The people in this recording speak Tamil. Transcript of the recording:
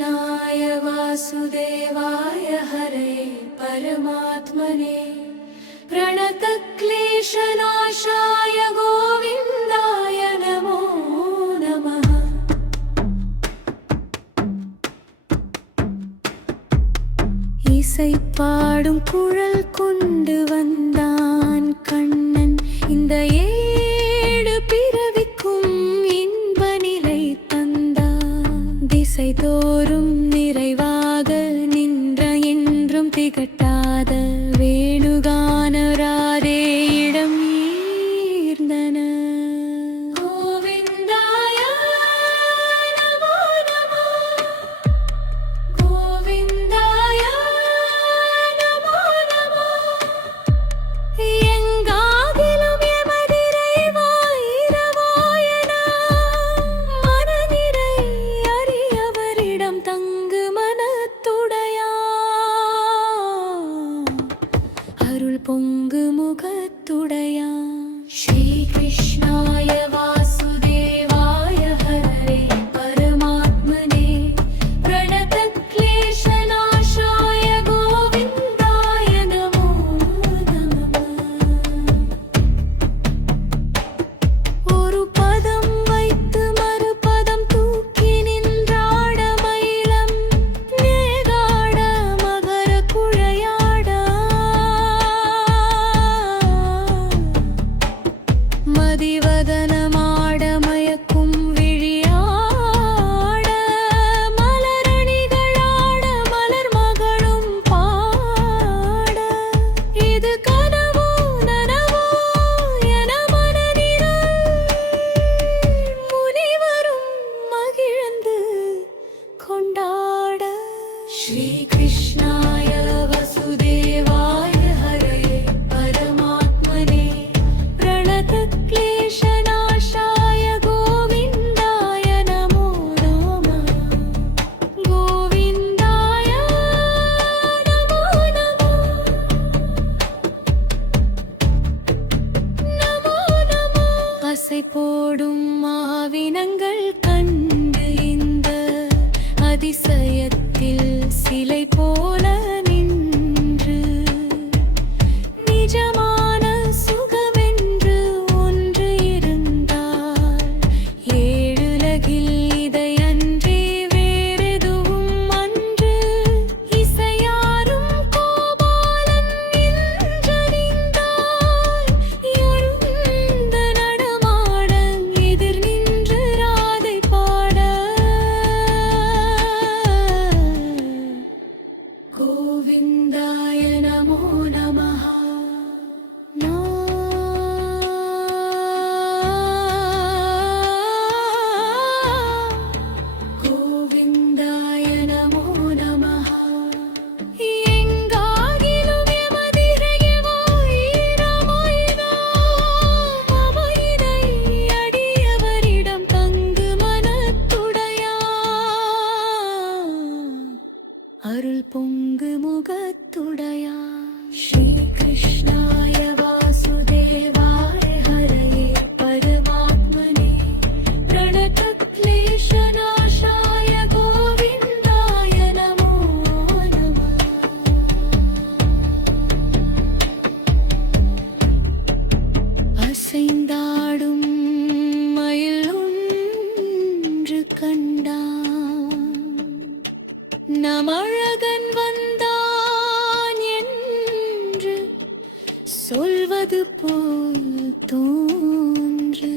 श्रीकृष्णाय वासुदेवाय हरे परमात्मने प्रणतक्लेशनाशाय गोविन्दाय नमो नमः। இசை பாடும் குழல் கொண்டு வந்தான் கண்ணன் இந்த ஏழு பிறவிக்கும் இன்ப நிலை தந்தான். திசை தோறும் நிறைவாக நின்ற என்றும் திகட்டாத வேணுகான ராதே இடம் ஈர்ந்தன. கோவிந்தாய நமோ நமோ கோவிந்தாய நமோ நமோ. எங்காகிலும் எமதிரைவாயிரவாயன மனநிறை அறியவரிடம் தங்கு மனத்துடையா அருள் பொங்கு முகத்துடையா. ஸ்ரீ கிருஷ்ணாய வாசுதேவாய ஹரே பரமாத்மனே பிரணதக்லேஷநாசாய கோவிந்தாய நமோ நமः. ஒரு பதம் வைத்து மறுபதம் தூக்கி நின்றாட மயிலம் நேகாட மகர குழையாட மதிவதனமாட மயக்கும் விழியாட மலரணிகளாட மலர் மகளும் பாட. இது கனவோ நனவோ என மனதினால் முனிவரும் மகிழ்ந்து கொண்டாட. ஸ்ரீ கிருஷ்ணாய வசுதேவாய ஹரே பரமாத்மனே பிரணதக்லேஷநாசாய கோவிந்தாய நமோ நமः. கோவிந்தாய நமோ நமோ நமோ நமோ. அசை போடும் மாவினங்கள் கண்டு இந்த அதிசயத்தில் சிலை போல நின்று நிஜமான சுகமென்று ஒன்று இருந்தால் ஏழுலகில் இதையன்றி வேறெதுவும் அன்று. இசையாரும் கோபாலன் நின்றணிந்தால் எழுந்த நடமாட எதிர் நின்று ராதை பாட. கோவிந்தாய நமோ நமः. கோவிந்தாய நமோ நமः. எங்காகிலும் எமதிரைவாயிரமாயிரா மமையினை அடியவரிடம் தங்கு மனத்துடையா அருள் பொங்கு முகத்துடையா. ஸ்ரீ கிருஷ்ணாய வாசுதேவாய ஹரே பரமாத்மனே பிரணதக்லேஷநாசாய கோவிந்தாய நமோ நமः. அசைந்தாடும் மயில் ஒன்று கண்டான் நமழகன் வந்தான் என்று சொல்வது போல் தோன்று.